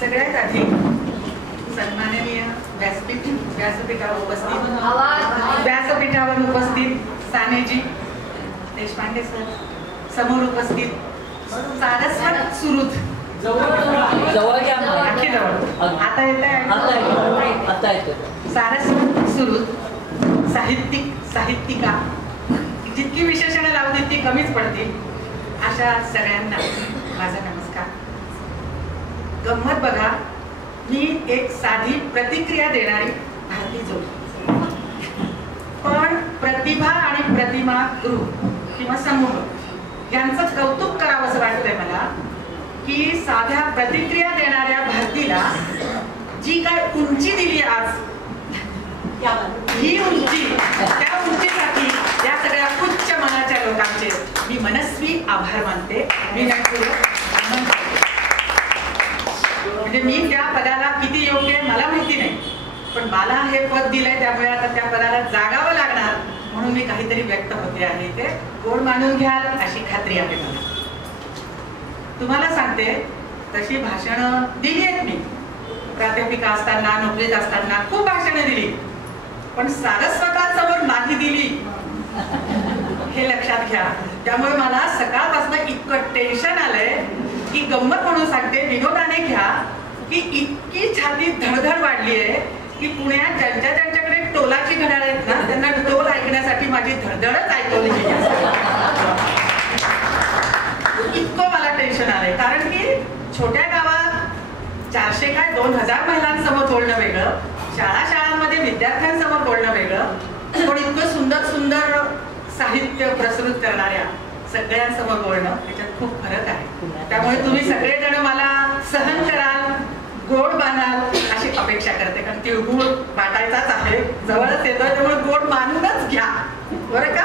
सगळ्यात आधी सन्माननीय व्यासपीठावर उपस्थित सानेजी देशपांडे सर, समोर उपस्थित सारस्वत सुरुत आता येत सारस्वत सुरुत साहित्यिक साहित्यिका, जितकी विशेषणं लावू तितकी कमीच पडतील अशा सगळ्यांना माझा नमस्कार. गंमत बघा, मी एक साधी प्रतिक्रिया देणारी भारती जोड, पण प्रतिभा आणि प्रतिमा ग्रुप किंवा समूह यांचं कौतुक करावं असं वाटतंय मला की साध्या प्रतिक्रिया देणाऱ्या भारतीला जी काय उंची दिली आज, ही उंची, त्या उंचीसाठी या सगळ्या उच्च मनाच्या लोकांचे मी मनस्वी आभार मानते. म्हणजे मी त्या पदाला किती योग्य आहे मला माहिती नाही, पण मला हे पद दिलंय त्यामुळे आता त्या पदाला जागावं लागणार म्हणून मी काहीतरी व्यक्त होते आहे. ते गोड मानून घ्याल अशी खात्री आहे मला. तुम्हाला सांगते, तशी भाषणं दिली आहेत मी. प्राध्यापिका असताना, नोकरीत असताना खूप भाषणं दिली, पण सारस्वतासमोर नाही दिली हे लक्षात घ्या. त्यामुळे मला सकाळपासून इतकं टेन्शन आलंय की गंमत म्हणून सांगते, विनोदाने घ्या की इतकी छाती धडधड वाढली आहे की पुण्यात ज्यांच्याकडे टोलाची घड्याळ आहेत ना, त्यांना टोल ऐकण्यासाठी माझी धडधडच ऐकवली गेली. इतकं मला टेन्शन आलंय, कारण की छोट्या गावात 400 काय 2000 महिलांसमोर बोलणं वेगळं, शाळांमध्ये विद्यार्थ्यांसमोर बोलणं वेगळं, पण इतकं सुंदर सुंदर साहित्य प्रसृत करणाऱ्या सगळ्यांसमोर बोलणं त्याच्यात खूप फरक आहे. त्यामुळे तुम्ही सगळेजण मला सहन कराल, गोड बांधाल अशी अपेक्षा करते, कारण तिळगुळ वाटायचाच आहे, जवळच येतोय, त्यामुळे गोड बांधूनच घ्या बरं का.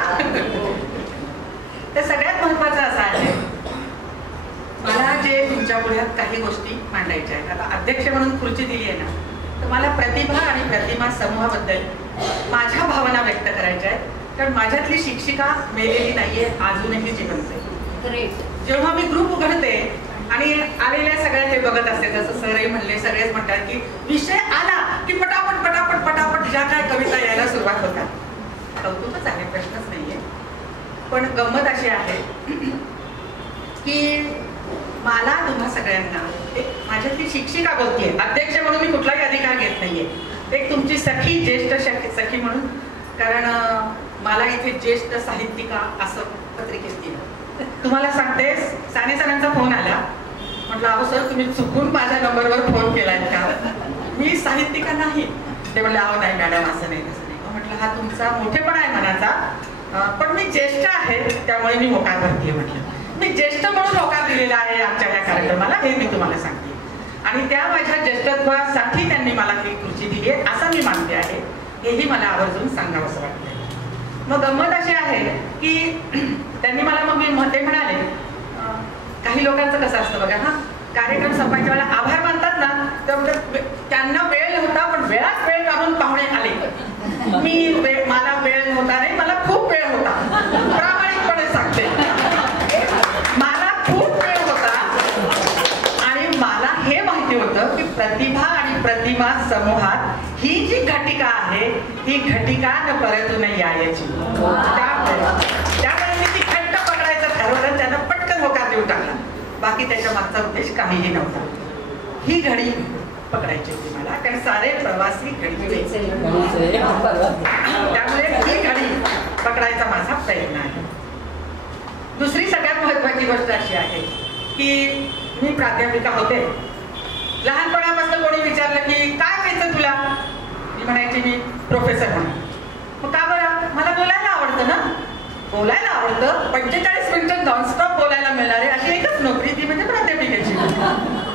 ते सगळ्यात महत्वाचं असं आहे, मला जे तुमच्या पुढ्यात काही गोष्टी मांडायच्या आहेत. आता अध्यक्ष म्हणून खुर्ची दिली आहे ना, तर मला प्रतिभा आणि प्रतिमा समूहाबद्दल माझ्या भावना व्यक्त करायच्या आहेत. कारण माझ्यातली शिक्षिका मेलेली नाहीये, अजूनही जिवंत आहे. जेव्हा मी ग्रुप उघडते आणि आलेल्या सगळ्या हे बघत असते, जसं सरही म्हणले, सगळेच म्हणतात की विषय आला की पटापट पटापट पटापट ज्या काय कविता यायला सुरुवात होतात. कौतुकच आहे, प्रश्नच नाहीये. पण गंमत अशी आहे की मला तुम्हा सगळ्यांना एक माझ्यातली शिक्षिका बोलतीये, अध्यक्ष म्हणून मी कुठलाही अधिकार घेत नाहीये, एक तुमची सखी, ज्येष्ठ सखी म्हणून. कारण मला इथे ज्येष्ठ साहित्यिका असं पत्रिकेत दिलं. तुम्हाला सांगते, साने सरांचा फोन आला, म्हटलं अहो सर तुम्ही चुकून माझ्या नंबरवर फोन केलाय का, मी साहित्यिका नाही. ते म्हणले अहो नाही मॅडम, असं नाही तसं नाही. म्हटलं हा तुमचा मोठेपणा आहे मनाचा, पण मी ज्येष्ठ आहे त्यामुळे मी होकार भरतीये. म्हटलं मी ज्येष्ठ म्हणून होकार दिलेला आहे आजच्या ह्या कार्यक्रमाला, हे मी तुम्हाला सांगते. आणि त्या माझ्या ज्येष्ठत्वासाठी त्यांनी मला ही खुर्ची दिली आहे असं मी मानते आहे, हेही मला आवर्जून सांगावं असं वाटतं. मग गंमत अशी आहे की त्यांनी मला मग ते म्हणाले, काही लोकांचं कसं असतं बघा, हा कार्यक्रम संपायच्या वेळेला आभार मानतात ना, तर त्यांना वेळ नव्हता पण वेळात वेळ काढून पाहुणे आले. मला वेळ नव्हता नाही, मला खूप वेळ होता, प्रामाणिकपणे सांगते, मला खूप वेळ होता. आणि मला हे माहिती होतं की प्रतिभा आणि प्रतिमा समूहात ही जी घटिका आहे, ही घटिका न परतून यायची. त्यामुळे मी ती खट्ट पकडायचं ठरवलं, त्यांना पटकन होकार देऊन टाकला. बाकी त्याच्या मागचा उद्देश काहीही नव्हता. ही घडी पकडायची होती मला, कारण सारे प्रवासी घडी, त्यामुळे ही घडी पकडायचा माझा प्रयत्न आहे. दुसरी सगळ्यात महत्वाची गोष्ट अशी आहे की मी प्राध्यापिका होते. लहानपणापासून कोणी विचारलं की काय व्हायचं तुला, मी म्हणायची मी प्रोफेसर म्हणून. मग का बरं, मला बोलायला आवडतं ना, बोलायला आवडतं. 45 मिनिटं नॉनस्टॉप बोलायला मिळणारी अशी एकच नोकरी, ती म्हणजे प्राध्यापिकेची.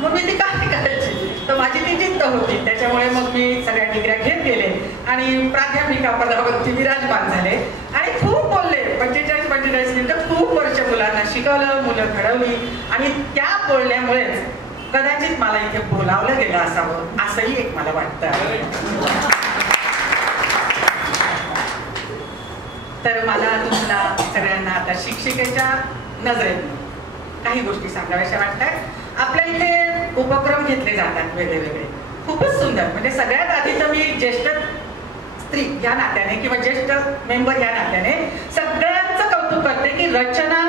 मग मी ती काय करायची, तर माझी ती जिद्द होती. त्याच्यामुळे मग मी सगळ्या डिग्र्या घेत गेले आणि प्राध्यापिका पदावरती विराजमान झाले आणि खूप बोलले. 45 मिनिटं खूप वर्ष मुलांना शिकवलं, मुलं घडवली. आणि त्या बोलण्यामुळेच कदाचित मला इथे बोलावलं गेलं असावं, असंही एक मला वाटतं. तर मला तुम्हाला सगळ्यांना आता शिक्षिकेच्या नजरेत काही गोष्टी सांगाव्याशा वाटतात. आपल्या इथे उपक्रम घेतले जातात वेगळे वेगळे, खूपच सुंदर. म्हणजे सगळ्यात आधी तर मी ज्येष्ठ स्त्री या नात्याने किंवा ज्येष्ठ मेंबर या नात्याने सगळ्यांचं कौतुक करते की रचना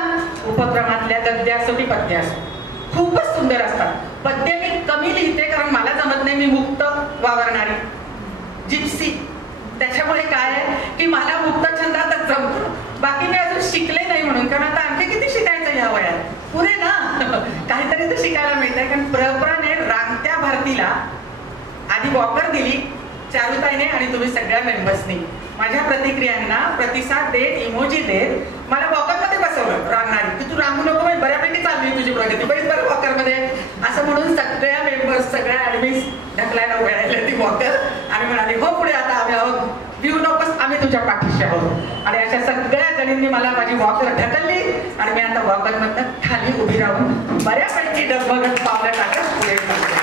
उपक्रमातल्या गद्य असो की पद्य असो खूपच सुंदर असतात. पद्य मी कमी लिहिते कारण मला जमत नाही, मी मुक्त वावरणारी जिप्सी, त्याच्यामुळे काय आहे की मला मुक्त छंदातच जमतं. बाकी मी अजून शिकले नाही म्हणून, कारण आता आणखी किती शिकायचं या वयात, पुरे ना काहीतरी तर शिकायला मिळतंय. कारण प्रपराने रांगत्या भारतीला आधी वॉकर दिली चारुताईने आणि तुम्ही सगळ्या मेंबर्सनी माझ्या प्रतिक्रियांना प्रतिसाद देत इमोजी देत मला वॉकरमध्ये बसवलं रांगणारी, की तू रांगू नको, बऱ्यापैकी चालली तुझी प्रगती, बरीच बरं वॉकरमध्ये असं म्हणून सगळ्या मेंबर्स सगळ्या ऍडमिन्स ढकलायला उभ्या राहिल्या ती वॉकर आणि म्हणाली हो पुढे आता आम्ही आहोत, भिवू नकोस, आम्ही तुझ्या पाठीशी आहोत. आणि अशा सगळ्या जणींनी मला माझी वॉकर ढकलली आणि मी आता वॉकरमधनं खाली उभी राहून बऱ्यापैकी डगमगत पावलं टाकत पुढे चालते.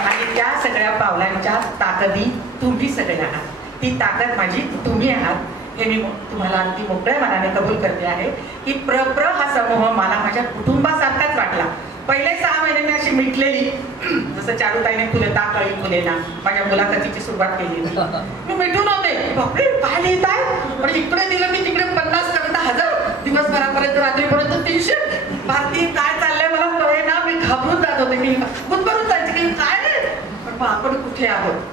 आणि त्या सगळ्या पावलांच्या ताकदी तुम्ही सगळे आहात, ती ताकद माझी तुम्ही आहात हे मी तुम्हाला अगदी मोकळ्या मनाने कबूल करते आहे की प्रप्र हा समूह मला माझ्या कुटुंबासारखाच वाटला. पहिले 6 महिने मी अशी मिटलेली, जसं चारुताईने फुलता कळी फुलेना माझ्या मुलाखतीची सुरुवात केली, मी मिटून होते. बापरे काय लिहित आहे, पण इकडे दिलं मी तिकडे 50 कविता 1000 दिवसभरापर्यंत रात्रीपर्यंत 300 भारतीय काय चाललंय मला कळे ना. मी घाबरून जात होते की गुदमरून जायचे की काय, पण आपण कुठे आहोत.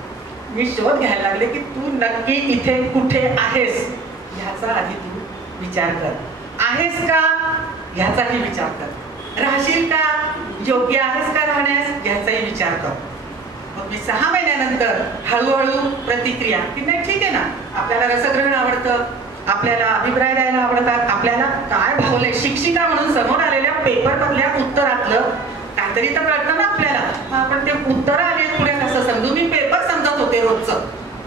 मी शोध घ्यायला लागले की तू नक्की इथे कुठे आहेस ह्याचा आधी तू विचार कर. आहेस का ह्याचाही विचार कर. राहशील का, योग्य आहेस का राहण्यास ह्याचाही विचार कर. मग मी 6 महिन्यानंतर हळूहळू प्रतिक्रिया की नाही ठीक आहे ना, आपल्याला रसग्रहण आवडतं, आपल्याला अभिप्राय द्यायला आवडतात, आपल्याला काय भावलंय, शिक्षिका म्हणून समोर आलेल्या पेपर मधल्या उत्तरातलं काहीतरी तर कळतं ना आपल्याला. पण ते उत्तर आले पुढे कसं समजू, मी पेपर समजत होते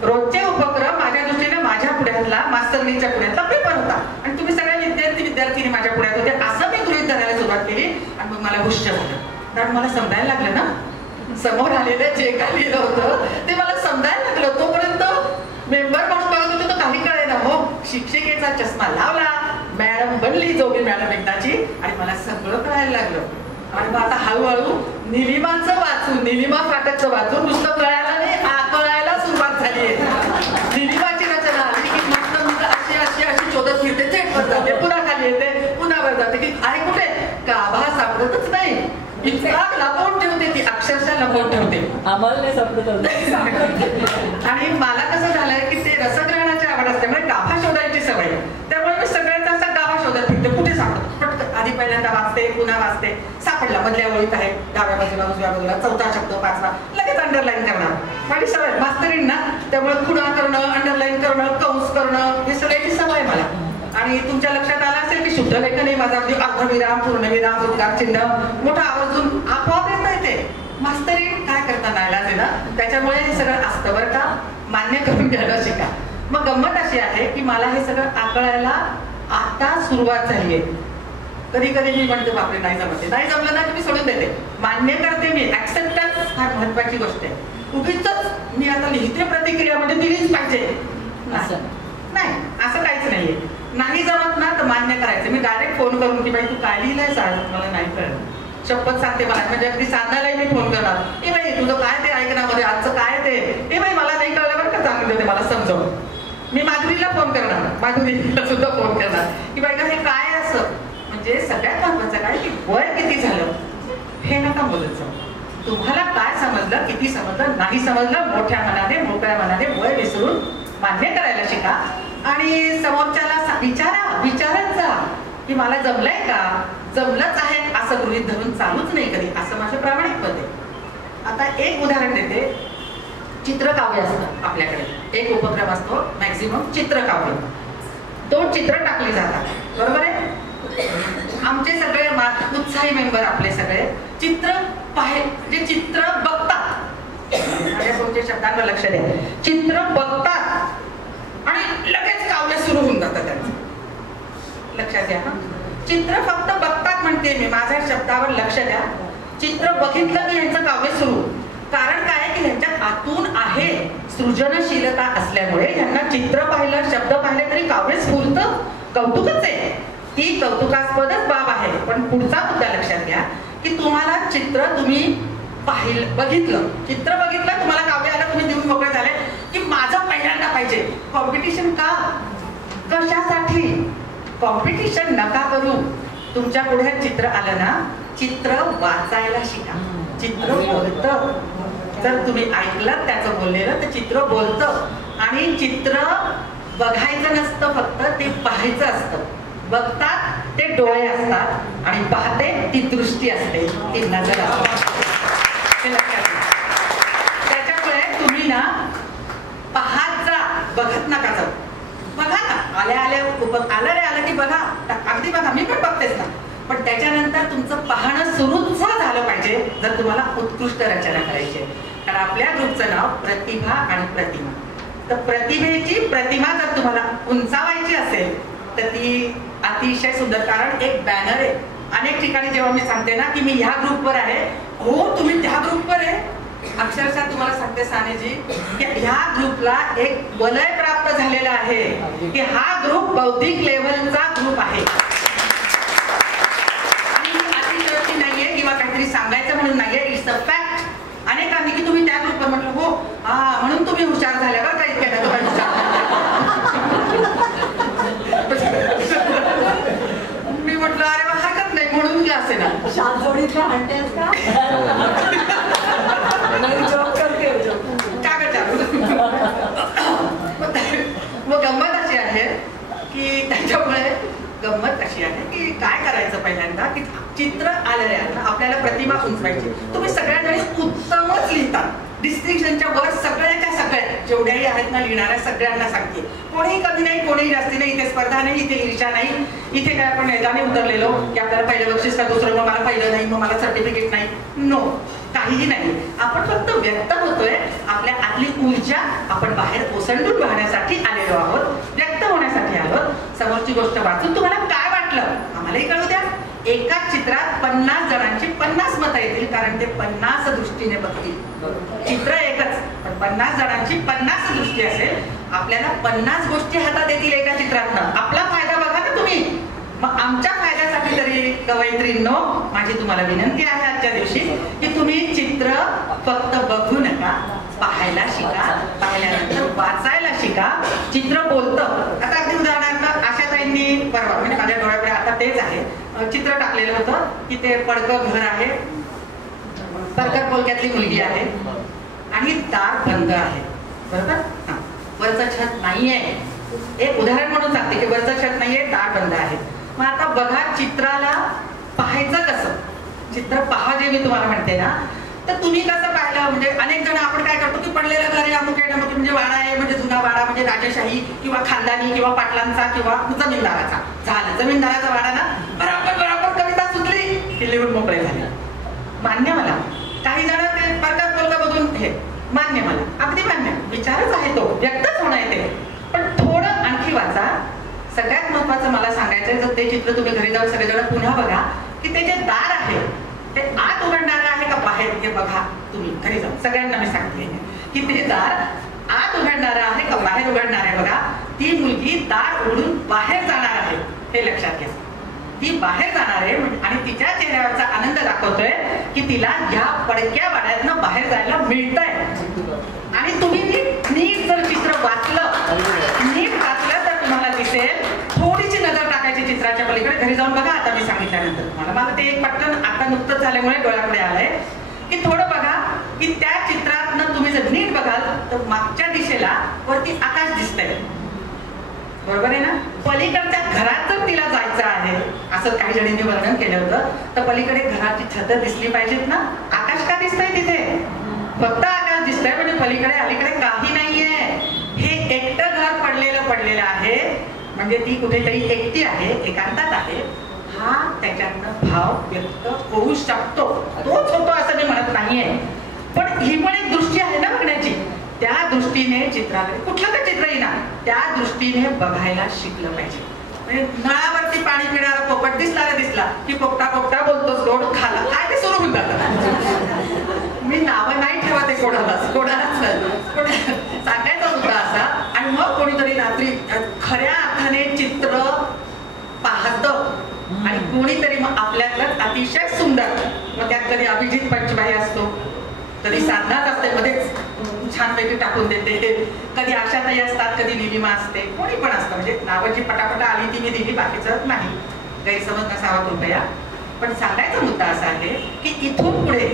रोजचे उपक्रम माझ्या दृष्टीने माझ्या पुढ्यातला मास्तरनीच्या पुढ्यातला पेपर होता आणि तुम्ही सगळ्या विद्यार्थी माझ्या पुढ्यात होते असं मी गृहीत धरायला सुरुवात केली. आणि मग मला हुश्य झालं, कारण मला समजायला लागलं ना समोर आलेलं जे काय लिहिलं होतं ते मला समजायला लागलं. तोपर्यंत मेंबर म्हणून बघत होते तर काही कळेना. हो, शिक्षिकेचा चष्मा लावला, मॅडम बनली जोगी मॅडम एकदाची आणि मला सगळं कळायला लागलं. आणि मग आता हळूहळू निलिमाचं वाचून, निलिमा फाटकचं वाचून नुसतं कळायला नाही कळायला सुरुवात झाली आहे. निलिमाची रचना आली की मस्त अशी अशी अशी शोधत फिरते, थेट वर जाते, पुन्हा खाली येते, पुन्हा वर जाते की आहे कुठे, गाभा सापडतच नाही. इतका लपवून ठेवते ती, अक्षरशः लपवून ठेवते, आम्हाला नाही सापडत. आणि मला कसं झालंय की ते रसग्रहणाची आवड असल्यामुळे गाभा शोधायची सवय, त्यामुळे मी सगळ्यांचा असा गाभा शोधत फिरते, कुठे सापडतो पटकन आधी पहिल्यांदा वाचते, पुन्हा वाचते, सापडला मधल्या ओळीत आहे, डाव्या बाजूला उजव्या बाजूला 4था शब्द 5वा लगेच अंडरलाईन करणार. माझी सवय मास्तरीण ना, त्यामुळे खुणा करणं, अंडरलाईन करणं, कंस करणं हे सगळ्याची सवय मला. आणि तुमच्या लक्षात आलं असेल की शुद्ध लेखन हे माझा अगदी अर्धविराम, पूर्णविराम, उद्गार चिन्ह मोठा आवर्जून आपोआप येतं येते. मास्तरीण काय करता नाईलाज आहे ना, त्याच्यामुळे हे सगळं असतं बरं का, मान्य करून घ्यायला शिका. मग गंमत अशी आहे की मला हे सगळं आकळायला आता सुरुवात झाली आहे. कधी कधी मी म्हणते बापरे नाही जमते, नाही जमलं ना की मी सोडून देते, मान्य करते मी. ऍक्सेप्टन्स फार महत्वाची गोष्ट आहे. उगीच मी आता लिहिते प्रतिक्रिया म्हणजे दिलीच पाहिजे नाही, असं काहीच नाहीये. नाही जमत ना तर मान्य करायचं. मी डायरेक्ट फोन करून की बाई तू काय लिहिलंय सांग, मला नाही कळलं, शपथ सांगते मला. म्हणजे अगदी साधनालाही मी फोन करणार, ए बाई तुझं काय ते ऐकण्यामध्ये आजचं काय ते, ए बाई मला नाही कळलं बरं का, सांगून देते मला समजवून. मी माधुरीला फोन करणार, माधुरीला सुद्धा फोन करणार की बाई का हे काय असं. म्हणजे सगळ्यात महत्वाचं काय की वय किती झालं हे नका बोलत जाऊ. तुम्हाला काय समजलं, किती समजलं, नाही समजलं, मोठ्या मनाने मोकळ्या मनाने वय विसरून मान्य करायला शिका. आणि समोरच्याला विचारत जा की मला जमलंय का, जमलंच आहे असं गृहीत धरून चालूच नाही कधी, असं माझं प्रामाणिक मत आहे. आता एक उदाहरण देते. चित्रकाव्य असतं आपल्याकडे, एक उपक्रम असतो मॅक्झिमम चित्रकाव्य, 2 चित्र टाकली जातात बरोबर आहे. आमचे सगळे उत्साही मेंबर आपले सगळे चित्र म्हणजे चित्र बघतात, माझ्या तुमच्या शब्दांवर लक्ष द्या, चित्र बघतात आणि लगेच काव्य सुरू होऊन जातं त्यांचं. लक्षात द्या ना, चित्र फक्त बघतात म्हणते मी, माझ्या शब्दावर लक्ष द्या. चित्र बघितलं की यांचं काव्य सुरू. कारण काय की ह्यांच्यात आतून आहे सृजनशीलता असल्यामुळे यांना चित्र पाहिलं, शब्द पाहिले तरी काव्य स्फूर्त, कौतुकच आहे. ही कौतुकास्पदच बाब आहे. पण पुढचा मुद्दा लक्षात घ्या की तुम्हाला चित्र तुम्ही बघितलं, चित्र बघितलं, तुम्हाला काव्य आलं, तुम्ही देऊन मोकळे झाले की माझं पहिल्यांदा पाहिजे. कॉम्पिटिशन का? कशासाठी? कॉम्पिटिशन नका करू. तुमच्या पुढे चित्र आलं ना, चित्र वाचायला शिका. चित्र बोलतं. जर तुम्ही ऐकलं त्याचं बोललेलं तर चित्र बोलतं. आणि चित्र बघायचं नसतं, फक्त ते पाहायचं असतं. बघतात ते डोळे असतात आणि पाहते ती दृष्टी असते, ती नजर असते. त्याच्यामुळे तुम्ही ना पाहत जा, बघत नका जाऊ. बघा ना, आलं की बघा, अगदी बघा, मी पण बघतेच ना. पण त्याच्यानंतर तुमचं पाहणं सुरूच झालं पाहिजे जर तुम्हाला उत्कृष्ट रचना करायची आहे. कारण आपल्या ग्रुपचं नाव प्रतिभा आणि प्रतिमा. तर प्रतिभेची प्रतिमा जर तुम्हाला उंचावायची असेल तर ती अतिशय सुंदर. कारण एक बॅनर आहे. अनेक ठिकाणी जेव्हा मी सांगते ना की मी ह्या ग्रुपवर आहे, हो तुम्ही त्या ग्रुपवर आहे, अक्षरशः तुम्हाला सांगते सानेजी की ह्या ग्रुपला एक वलय प्राप्त झालेला आहे की हा ग्रुप बौद्धिक लेव्हलचा ग्रुप आहे. आणि अतिशयोक्ती नाहीये किंवा काहीतरी सांगायचं म्हणून नाहीये, इट्स अ फॅक्ट. अनेकांनी की तुम्ही त्या ग्रुपवर म्हटलं, हो म्हणून तुम्ही हुशार झाल्या बरं काही केलं. मी म्हटलं अरे वा, हरकत नाही, म्हणून का असे ना शांतोडीतल्या आणतेस का? मग गंमत अशी आहे की त्याच्यामुळे गंमत अशी आहे की काय करायचं पहिल्यांदा की चित्र आलं आपल्याला प्रतिमा उंचवायची. तुम्ही सगळ्या जणी उत्तमच लिहितात, डिस्टिंक्शनच्या वर सगळ्या जेवढ्याही आहेत ना लिहिणाऱ्या सगळ्यांना सांगते. कोणीही कमी नाही, कोणीही जास्ती नाही. इथे स्पर्धा नाही, इथे ईर्ष्या नाही. इथे काय आपण मैदानी उतरलेलो की आपल्याला पहिलं बक्षीस का दुसरं, मग मला पहिलं नाही, मग मला सर्टिफिकेट नाही. नो, काहीही नाही. आपण फक्त व्यक्त होतोय. आपल्या आतली ऊर्जा आपण बाहेर ओसंडून वाहण्यासाठी आलेलो आहोत, व्यक्त होण्यासाठी आहोत. समोरची गोष्ट वाचून तुम्हाला काय वाटलं आम्हालाही कळू द्या. एकाच चित्रात 50 जणांची 50 मतं येतील, कारण ते 50 दृष्टीने बघतील. चित्र एकच, पण 50 जणांची 50 दृष्टी असेल. आपल्याला 50 गोष्टी हातात येतील एका चित्रातनं. आपला फायदा बघा ना तुम्ही. मग आमच्या फायद्यासाठी तरी कवयित्रींनो माझी तुम्हाला विनंती आहे आजच्या दिवशी की तुम्ही चित्र फक्त बघू नका, पाहायला शिका. पाहिल्यानंतर वाचायला शिका. चित्र बोलतं. आता अगदी उदाहरणार्थ आशाताईंनी परवा, म्हणजे माझ्या डोळ्याकडे आता तेच आहे, चित्र टाकलेलं होतं की ते पडकं घर आहे, परकर पोलक्यातली मुलगी आहे आणि दार बंद आहे, बरोबर. वरचं छत नाहीये. एक उदाहरण म्हणून सांगते की वरचं छत नाहीये, दार बंद आहे. मग आता बघा चित्राला पाहायचं कसं. चित्र पहा जे मी तुम्हाला म्हणते ना, तर तुम्ही कसं पाहिलं, म्हणजे अनेक जण आपण काय करतो की पडलेलं घर आहे, अमुक आहे, म्हणजे वाडा आहे, म्हणजे जुना वाडा, म्हणजे राजेशाही किंवा खानदानी किंवा पाटलांचा किंवा जमीनदाराचा. झालं जमीनदाराचा वाडा ना, बरोबर कविता सुचली की लिहून मोकळे झाले. मान्य मला. काही जण ते परकर पोलका बघून हे मान्य, मला अगदी मान्य, विचारच आहे तो, व्यक्तच होणं येते. पण थोडं आणखी वाचा. सगळ्यात महत्वाचं मला सांगायचंय, जर ते चित्र तुम्ही घरी जाऊन सगळेजण पुन्हा बघा की ते जे दार आहे ते आत उघडणारं आहे का बाहेर, हे बघा तुम्ही घरी जाऊन. सगळ्यांना मी सांगते की ते दार आत उघडणारं आहे का बाहेर उघडणार आहे. बघा, ती मुलगी दार उघडून बाहेर जाणार आहे, हे लक्षात घ्या. ती बाहेर जाणार आहे आणि तिच्या चेहऱ्यावरचा आनंद दाखवतोय की तिला ह्या पडक्या वाड्यातनं बाहेर जायला मिळतंय. आणि तुम्ही नीट जर चित्र वाचलं तर तुम्हाला दिसेल. थोडीशी नजर टाकायची चित्राच्या पलीकडे, घरी जाऊन बघा. आता मी सांगितल्यानंतर तुम्हाला, मला ते एक पटकन आता नुकतंच झाल्यामुळे डोळ्यापुढे आलंय की थोडं बघा की त्या चित्रातनं तुम्ही जर नीट बघाल तर मागच्या दिशेला वरती आकाश दिसतंय, बरोबर आहे ना. पलीकडच्या घरात जर तिला जायचं आहे असं काही जणींनी वर्णन केलं होतं, तर पलीकडे घराची छत दिसली पाहिजेत ना. आकाश का दिसतंय तिथे? फक्त आकाश दिसतंय, म्हणजे पलीकडे अलीकडे काही नाहीये. हे एकटं घर पडलेलं आहे, म्हणजे ती कुठेतरी एकटी आहे, एकांतात आहे. हा त्याच्यातनं भाव व्यक्त होऊ शकतो. तोच होतो असं मी म्हणत नाहीये, पण ही पण एक दृष्टी आहे ना बघण्याची. त्या दृष्टीने चित्राकडे, कुठलं तर चित्र येणार, त्या दृष्टीने बघायला शिकलं पाहिजे. म्हणजे नळावरती पाणी पिणारा पोपट दिसला की पोपटा बोलतोच, रोड खाला काय ते सुरू होऊन जातं. मी नावं नाही ठेवत आहे कोणालाच, पण सांगायचा मुद्दा असा. आणि मग कोणीतरी रात्री खऱ्या अर्थाने चित्र पाहतं आणि कोणीतरी मग आपल्यातलं अतिशय सुंदर, मग त्यात कधी अभिजित पंचभाई असतो, कधी साधनाच असते मध्येच छानपैकी टाकून देते, कधी आशाताई असतात, कधी निलिमा असते, कोणी पण असतं. म्हणजे नावं जी पटापटा आली ती मी दिली, बाकीचं नाही, गैरसमज नसावा कृपया. पण सांगायचा मुद्दा असा आहे की इथून पुढे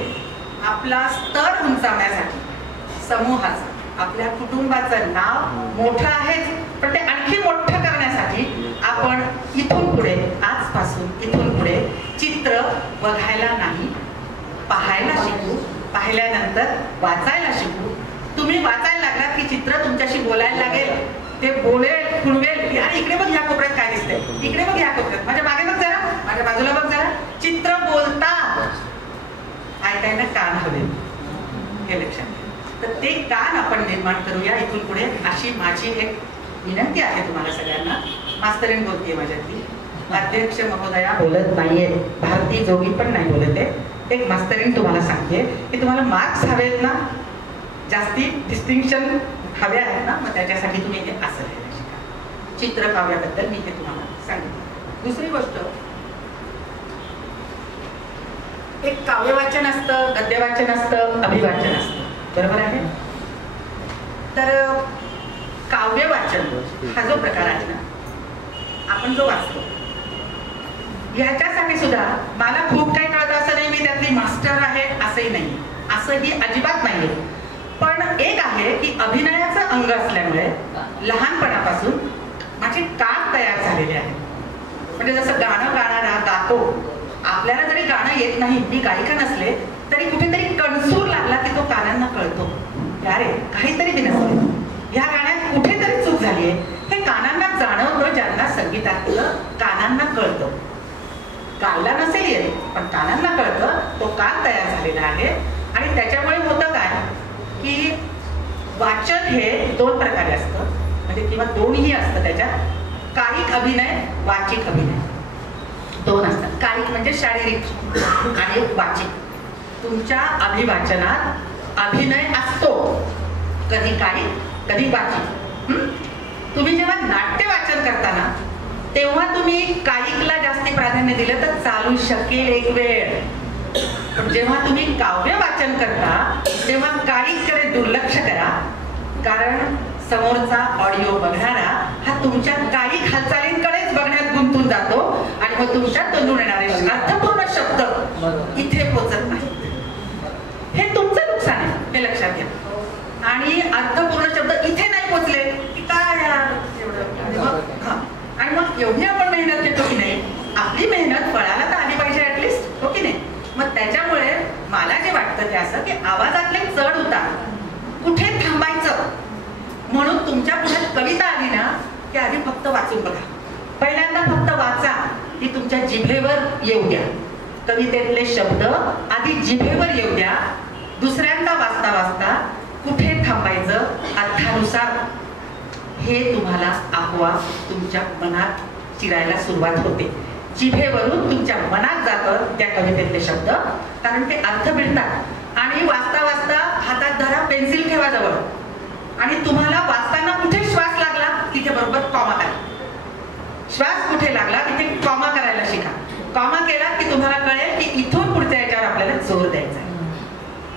आपला स्तर उंचावण्यासाठी समूहाचा, आपल्या कुटुंबाचं नाव मोठं आहे, पण ते आणखी मोठं करण्यासाठी आपण इथून पुढे, आजपासून इथून पुढे चित्र बघायला नाही, पाहायला शिकू. पाहिल्यानंतर वाचायला शिकू. तुम्ही वाचायला लागलात की चित्र तुमच्याशी बोलायला लागेल, ते बोलेल, खुणवेल, अरे इकडे बघ, ह्या कोपऱ्यात काय दिसतंय, इकडे बघ, ह्या कोपऱ्यात, माझ्या मागे बघ जरा, माझ्या बाजूला बघ जरा. चित्र बोलतात, ऐकायला कान हवे, हे लक्षात घ्या. तर ते कान आपण निर्माण करूया इथून पुढे, अशी माझी एक विनंती आहे तुम्हाला सगळ्यांना. मास्तरीण बोलतीये माझ्यातली, अध्यक्ष महोदया बोलत नाहीये, भारती जोगी पण नाही बोलत आहे. एक मास्तरीण तुम्हाला सांगते की तुम्हाला मार्क्स हवेत ना, जास्ती डिस्टिंक्शन हवे आहेत ना, मग त्याच्यासाठी तुम्ही हे असं लिहायला शिका. चित्रकाव्याबद्दल मी हे तुम्हाला सांगितलं. दुसरी गोष्ट, एक काव्यवाचन असतं, गद्यवाचन असतं, अभिवाचन असतं, बरोबर आहे. तर काव्यवाचन हा जो प्रकार आहे ना, आपण जो वाचतो, ह्याच्यासाठी सुद्धा मला खूप काही कळतं असं नाही, मी त्यातली मास्टर आहे असंही नाही, असंही अजिबात नाहीये. पण एक आहे की अभिनयाचं अंग असल्यामुळे लहानपणापासून माझे कान तयार झालेले आहे. म्हणजे जसं गाणं गाणारा गातो, आपल्याला जरी गाणं येत नाही, मी गायिका नसले तरी कुठेतरी कणसूर लागला की तो कानांना कळतो, अरे काहीतरी बी नसले, ह्या गाण्यात कुठेतरी चूक झालीये, हे कानांना जाणवतं. ज्यांना संगीतातलं कानांना कळतं, गायला नसेल येत पण कानांना कळतं, तो कान तयार झालेला आहे. आणि त्याच्यामुळे होतं काय की वाचन हे दोन प्रकारे असतं, म्हणजे किंवा दोन्ही असतं त्याच्यात. कायिक अभिनय, वाचिक अभिनय, दोन असतात. कायिक म्हणजे शारीरिक आणि वाचिक. तुमच्या अभिवाचनात अभिनय असतो, कधी कायिक कधी वाचिक. तुम्ही जेव्हा नाट्य वाचन करताना तेव्हा तुम्ही कायिकला जास्ती प्राधान्य दिलं तर चालू शकेल एक वेळ, पण जेव्हा तुम्ही काव्य वाचन करता तेव्हा कायिककडे दुर्लक्ष करा, कारण समोरचा ऑडिओ बघणारा हा तुमच्या कायिक हालचालींकडेच बघण्यात गुंतून जातो आणि मग तुमच्यात तोंडून येणारे अर्थपूर्ण शब्द इथे पोचत नाही. हे तुमचं नुकसान आहे, हे लक्षात घ्या. आणि अर्थपूर्ण शब्द इथे नाही पोचले की काय यार एवढं, आणि मग एवढी आपण मेहनत घेतो की नाही, आपली मेहनत फळाला तर आली पाहिजे ऍटलिस्ट, हो की नाही. मग त्याच्यामुळे मला जे वाटतं ते असं की आवाजातले चढ उतार कुठे थांबायचं, म्हणून तुमच्या पुढे कविता आली ना की आधी फक्त वाचून बघा. पहिल्यांदा फक्त वाचा, ती तुमच्या जिभेवर येऊ द्या. कवितेतले शब्द आधी जिभेवर येऊ द्या. दुसऱ्यांदा वाचता वाचता कुठे थांबायचं अर्थानुसार हे तुम्हाला आपोआप तुमच्या मनात चिरायला सुरुवात होते. जिभेवरून तुमच्या मनात जातं त्या कवितेतले शब्द, कारण ते अर्थ मिळतात. आणि वाचता वाचता हातात धरा, पेन्सिल ठेवा जवळ, आणि तुम्हाला वाचताना कुठे श्वास लागला तिथे बरोबर कॉमा करा. श्वास कुठे लागला तिथे कॉमा करायला शिका. कॉमा केला की तुम्हाला कळेल की इथून पुढच्या याच्यावर आपल्याला जोर द्यायचा आहे.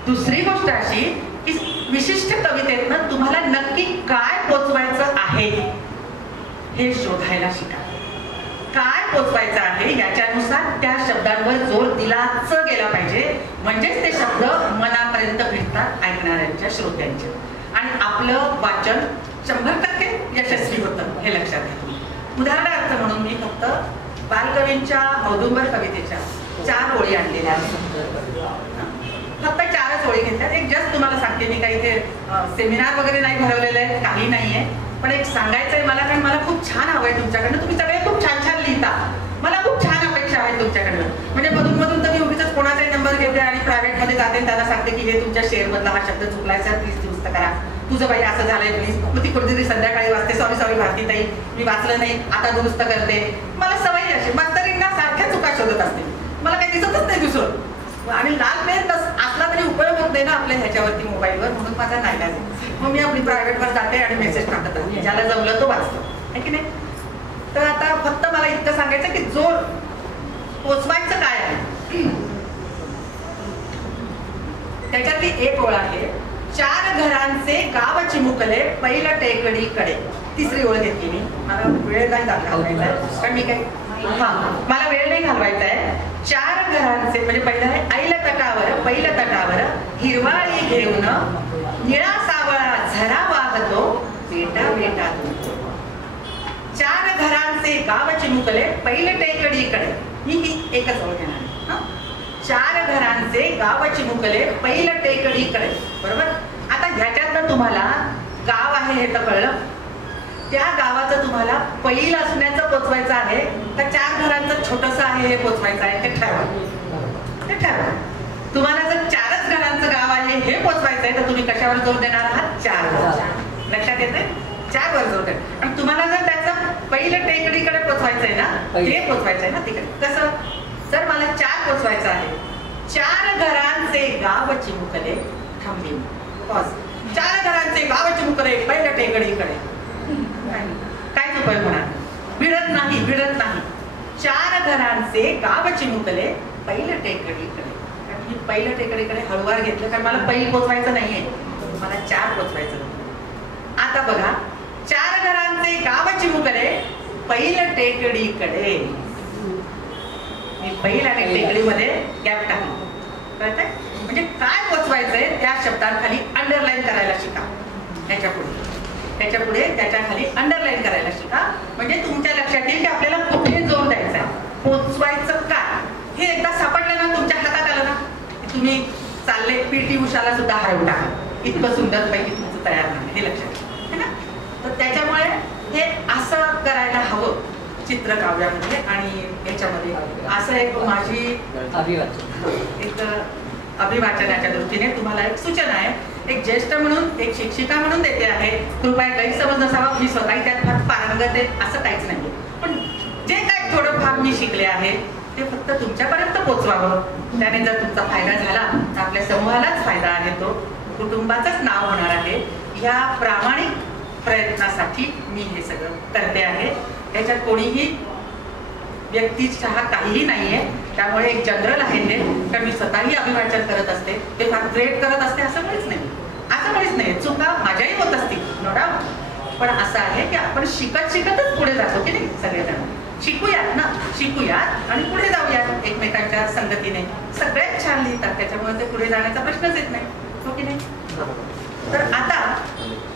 दुसरी गोष्ट अशी की विशिष्ट कवितेतनं तुम्हाला नक्की काय पोचवायचं आहे हे शोधायला शिका. काय पोचवायचं आहे याच्यानुसार त्या शब्दांवर जोर दिलाच गेला पाहिजे, म्हणजेच ते शब्द मनापर्यंत भेटतात ऐकणाऱ्यांच्या, श्रोत्यांच्या, आणि आपलं वाचन 100% यशस्वी होतं, हे लक्षात घ्या. उदाहरणार्थ म्हणून मी फक्त बालकवींच्या औदुंबर कवितेच्या 4 ओळी आणलेल्या आहेत. फक्त 4च ओळी घेतल्यात. एक जस्ट तुम्हाला सांगते, मी काही इथे सेमिनार वगैरे नाही भरवलेलं आहे, काही नाहीये, पण एक सांगायचंय मला, कारण मला खूप छान हवंय तुमच्याकडनं. तुम्ही सगळे खूप छान छान लिहिता, मला खूप छान अपेक्षा आहे तुमच्याकडनं. म्हणजे मधून मधून तर मी उगीच कोणाचाही नंबर घेते आणि प्रायव्हेट मध्ये जाते, त्यांना सांगते की हे तुमच्या शेअर मधला हा शब्द चुकलाय सर, प्लीज दुरुस्त करा. तुझं बाई असं झालंय प्लीज. मग ती कुठेतरी संध्याकाळी वाचते, सॉरी भारतीताई मी वाचलं नाही, आता दुरुस्त करते. मला सवय अशी, मास्तरींना सारख्या चुका शोधत असते, मला काही दिसतच नाही दुसरं. आणि लाल पेन असला तरी उपयोग होत नाही ना आपल्या ह्याच्यावरती मोबाईलवर, म्हणून माझा नाईलाज आहे. मग मी आपली प्रायव्हेटवर जाते आणि मेसेज टाकत असते, ज्याला जमलं तो वाचतो, आहे की नाही. तर आता फक्त मला इतकं सांगायचं की जोर पोचवायचं काय आहे. त्याच्यातली एक ओळ आहे, 4 घरांचे गाव चिमुकले पहिलं टेकडीकडे. तिसरी ओळ घेतली मी, मला वेळ नाही घालवायचा आहे कारण मी काय मला वेळ नाही घालवायचा आहे. 4 घरांचे म्हणजे पहिलं आहे, ऐल तटावर पहिलं तटावर हिरवाळी घेऊन निळा सावळा झरा वाहतो बेटा बेटा. 4 घरांचे गाव चिमुकले पहिलं टेकडीकडे. ही एकच ओळ घेणार आहे. 4 घरांचे गाव चिमुकले पहिलं टेकडीकडे. बरोबर. आता ह्याच्यातनं तुम्हाला गाव आहे हे तर कळलं. त्या गावाचं तुम्हाला पैल असण्याचं पोचवायचं आहे का 4 घरांचं छोटंसं आहे हे पोचवायचं आहे, ते ठरवा. तुम्हाला जर 4च घरांचं गाव आहे हे पोचवायचं आहे तर तुम्ही कशावर जोर देणार आहात? 4 वर. लक्षात येते? 4 वर जोर देणार. आणि तुम्हाला जर त्याचं पहिलं टेकडीकडे पोचवायचंय ना, हे पोचवायचंय ना तिकडे. कसं? जर मला 4 पोचवायचं आहे, 4 घरांचे गाव चिमुकले थांबली. पॉज. 4 घरांचे गाव चिमुकले पहिलं टेकडीकडे. काय उपाय होणार? भिडत नाही. 4 घरांचे गाव चिमुकले पहिलं टेकडीकडे. मी पहिलं टेकडीकडे हळूवार घेतलं कारण मला पैल पोचवायचं नाहीये, मला 4 पोचवायचं. आता बघा, 4 घरांचे गाव चिमुकले पहिलं टेकडीकडे. मी पहिल आणि टेकडीमध्ये गॅप टाकली. कळतंय? म्हणजे काय पोचवायचंय त्या शब्दांखाली अंडरलाईन करायला शिका. त्याच्या पुढे त्याच्या खाली अंडरलाईन करायला शिका. म्हणजे तुमच्या लक्षात येईल की आपल्याला कुठे जोर द्यायचा आहे, पोचवायचं काय. हे एकदा सापडलं ना, तुमच्या हातात आलं ना, तुम्ही चालले पीटी उषाला सुद्धा हरवून टाका. इतकं सुंदर पैकी तुमचं तयार नाही, हे लक्षात आहे ना. तर त्याच्यामुळे हे असं करायला हवं चित्रकाव्यामध्ये. आणि याच्यामध्ये असं एक माझी एक अभिवाचनाच्या दृष्टीने तुम्हाला एक सूचना आहे. एक ज्येष्ठ म्हणून, एक शिक्षिका म्हणून देते आहे. कृपया गैरसमज नसावा, मी स्वतःही त्यात फार पारंगत आहे असं काहीच नाही. पण जे काही थोडंफार मी शिकले आहे ते फक्त तुमच्यापर्यंत पोचवावं. त्याने जर तुमचा फायदा झाला तर आपल्या समूहालाच फायदा आहे, तो कुटुंबाचंच नाव होणार आहे. ह्या प्रामाणिक प्रयत्नासाठी मी हे सगळं करते आहे. त्याच्यात कोणीही व्यक्तिशः काहीही नाहीये. त्यामुळे एक जनरल आहे हे. कारण मी स्वतःही अभिवाचन करत असते, ते फार ग्रेट करत असते असं काहीच नाही. चुका माझ्याही होत असतील, नो डाऊट. पण असं आहे की आपण शिकतच पुढे जातो की नाही. सगळेजण शिकूयात आणि पुढे जाऊयात एकमेकांच्या संगतीने. सगळ्यात छान लिहितात, त्याच्यामुळे ते पुढे जाण्याचा प्रश्नच येत नाही, हो की नाही. तर आता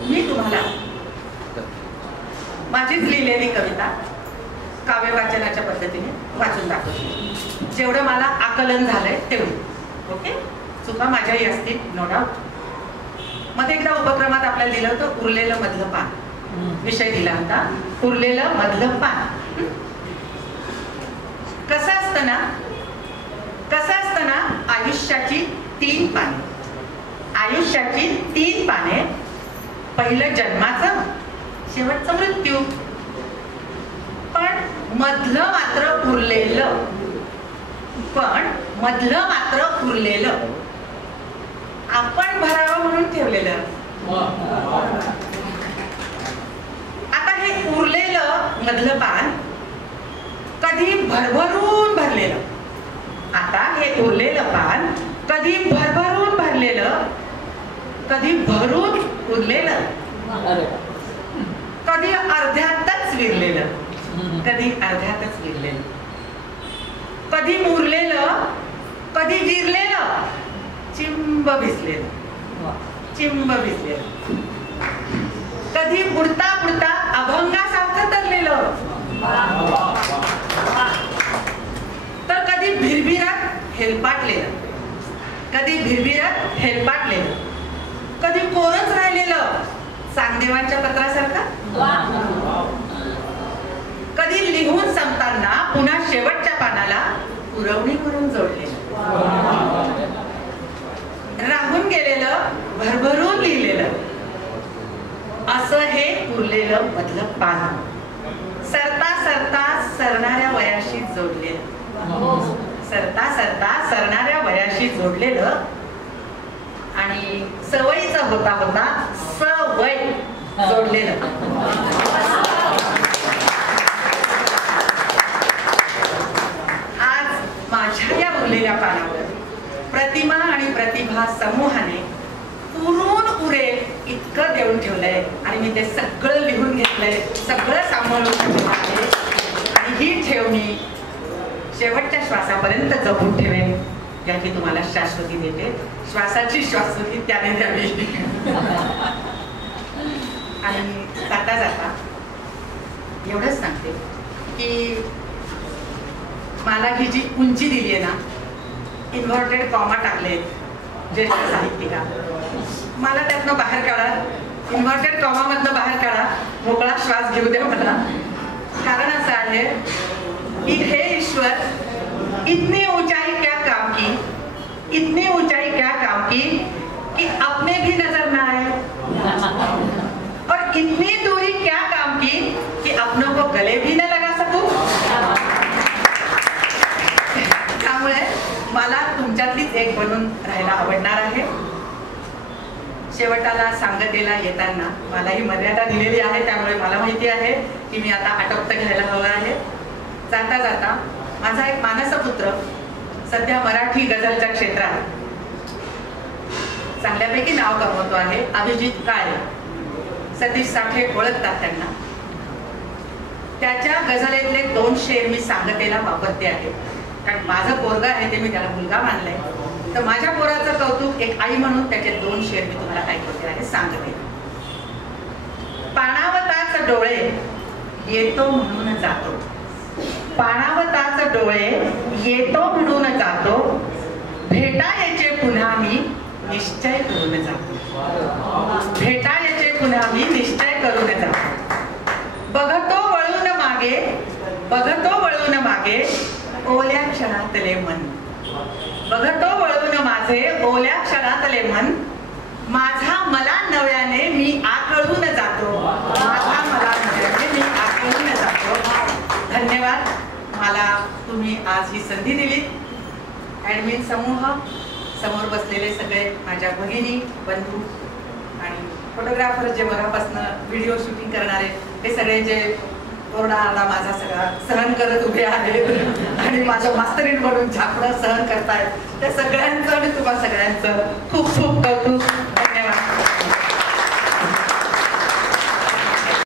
मी तुम्हाला माझीच लिहिलेली कविता काव्य वाचनाच्या पद्धतीने वाचून दाखवते. जेवढं मला आकलन झालंय तेवढं. ओके. चुका माझ्याही असतील, नो डाऊट. मध्ये एकदा उपक्रमात आपल्याला दिलं होतं उरलेलं मधलं पान. विषय दिला होता उरलेलं मधलं पान. कसं असतं ना, आयुष्याची 3 पाने. आयुष्याची 3 पाने. पहिलं जन्माचं, शेवटचं मृत्यू. पण मधलं मात्र उरलेलं आपण भरावं म्हणून ठेवलेलं. आता हे उरलेलं मधलं पान कधी भरभरून भरलेलं. आता हे उरलेलं पान कधी भरभरून भरलेलं, कधी भरून उरलेलं, कधी अर्ध्यातच विरलेलं, कधी मुरलेलं, कधी जिरलेलं, चिंब भिजलेलं, कधी बुडता बुडता अभंगासारखं तरलेलं, तर कधी भिरभिरात हेलपाटलेलं, कधी कोरच राहिलेलं चांगदेवांच्या पत्रासारखं, कधी लिहून संपताना पुन्हा शेवटच्या पानाला पुरवणी करून जोडलेलं, राहून गेलेलं, भरभरून लिहिलेलं, असं हे उरलेलं मधलं पान. सरता सरता सरणाऱ्या वयाशी जोडलेलं, आणि सवयीचं होता होता सवय जोडलेलं. आज माझ्या या उरलेल्या पानावर प्रतिमा आणि प्रतिभा समूहाने पुरून उरेल इतकं देऊन ठेवलंय आणि मी ते सगळं लिहून घेतलंय, सगळं सांभाळून ठेवलं आहे आणि ही ठेव मी शेवटच्या श्वासापर्यंत जपून ठेवेन, याची तुम्हाला शाश्वती देते. श्वासाची शाश्वती त्याने द्यावी. आणि जाता जाता एवढंच सांगते की मला ही जी उंची दिली आहे ना, इन्व्हर्टेड कॉमा टाकलेत ज्येष्ठ साहित्यिका, मला त्यातनं बाहेर काढा, इन्व्हर्टेड कॉमा मधनं बाहेर काढा, मोकळा श्वास घेऊ द्या मला. कारण असं आहे कि हे ईश्वर इतनी ऊंचाई क्या काम की, इतनी ऊंचाई क्या काम की कि अपने भी नजर ना आए, और इतनी दूरी क्या काम की कि अपनों को गले भी न लगा सकूं. त्यामुळे मला तुमच्यातलीच एक बनून राहायला आवडणार आहे. शेवटाला सांगतेला येताना मला ही मर्यादा दिलेली आहे, त्यामुळे मला माहिती आहे की मी आता आटोपत घ्यायला हवं आहे. जाता जाता माझा एक मानसपुत्र सध्या मराठी गझलच्या क्षेत्रात चांगल्यापैकी नाव कमवतो आहे, अभिजित काळे. सतीश साठे ओळखतात त्यांना. त्याच्या गझलेतले 2 शेर मी सांगतेला वापरते आहे, कारण माझं पोरगा आहे ते मी त्याला मुलगा मानलंय. तर माझ्या पोराचं कौतुक एक आई म्हणून त्याचे 2 शेर मी तुम्हाला ऐकवते आहे, सांगते. पाणावताच डोळे येतो म्हणून जातो, पाणावताच डोळे येतो म्हणून जातो, भेटायचे पुन्हा मी निश्चय करून जातो, भेटायचे पुन्हा मी निश्चय करून जातो. बघतो वळून मागे, बघतो वळून मागे ओल्या क्षणातले मन, बघतो वळून माझे ओल्या क्षणातले मन, माझा मला नव्याने मी आकळून जातो, माझा मला नव्याने मी आकळून जातो. धन्यवाद. मला तुम्ही आज ही संधी दिली. ॲडमिन समूह, समोर बसलेले सगळे माझ्या भगिनी, बंधू आणि फोटोग्राफर जे मगापासून व्हिडिओ शूटिंग करणारे, हे सगळे जे कोरोना आला माझा सगळा सहन करत उभे आहेत आणि माझं मास्तरीण म्हणून झापणं सहन करतायत, त्या सगळ्यांचं आणि तुम्हा सगळ्यांचं खूप खूप कौतुक.